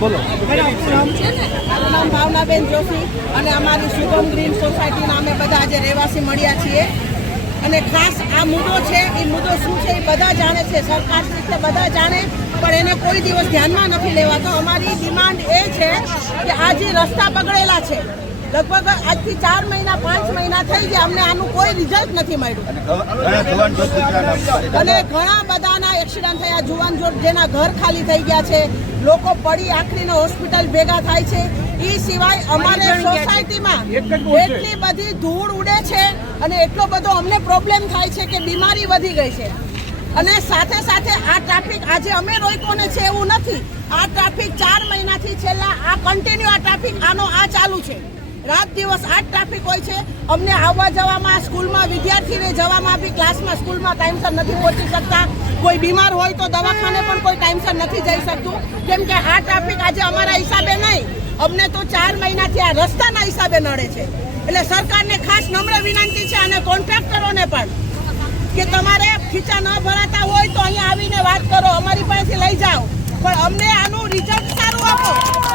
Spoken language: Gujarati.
બોલો. મારું નામ ભાવનાબેન જોશી અને અમારી શુભમ ગ્રીન સોસાયટીના અમે બધા આજે રહેવાસી મળ્યા છીએ અને ખાસ આ મુદ્દો છે એ મુદ્દો શું છે એ બધા જાણે છે, સરકાર રીતે બધા જાણે, પણ એને કોઈ દિવસ ધ્યાનમાં નથી લેવાતો. અમારી ડિમાન્ડ એ છે કે આ જે રસ્તા બગડેલા છે લગભગ આજથી 4 મહિના 5 મહિના થઈ ગયા, અમને આનું કોઈ રિઝલ્ટ નથી મળ્યું અને ઘણા બધાના એક્સિડન્ટ થયા, જુવાન જોડ જેના ઘર ખાલી થઈ ગયા છે, લોકો પડી આખરીને હોસ્પિટલ ભેગા થાય છે. એ સિવાય અમારે સોસાયટીમાં એટલી બધી ધૂળ ઉડે છે અને એટલો બધો અમને પ્રોબ્લેમ થાય છે કે બીમારી વધી ગઈ છે. અને સાથે સાથે આ ટ્રાફિક આજે અમે રોક્યો છે એવું નથી, આ ટ્રાફિક 4 મહિનાથી છેલ્લા આ કન્ટિન્યુ આ ટ્રાફિક આનો આ ચાલુ છે. રાત દિવસ આ ટ્રાફિક હોય છે. અમને આવવા જવામાં, સ્કૂલમાં વિદ્યાર્થીને જવામાં બી ક્લાસમાં સ્કૂલમાં ટાઈમસર નથી પહોંચી શકતા. કોઈ બીમાર હોય તો દવાખાને પણ કોઈ ટાઈમસર નથી જઈ શકતું, કેમ કે આ ટ્રાફિક આજે અમારા હિસાબે નહીં, અમને તો 4 મહિનાથી આ રસ્તાના હિસાબે નડે છે. એટલે સરકારને ખાસ નમ્ર વિનંતી છે અને કોન્ટ્રાક્ટરોને પણ કે તમારે ખીચા ન ભરાતા હોય તો અહીંયા આવીને વાત કરો, અમારી પાસેથી લઈ જાઓ, પણ અમને આનું રિઝલ્ટ સારું આપો.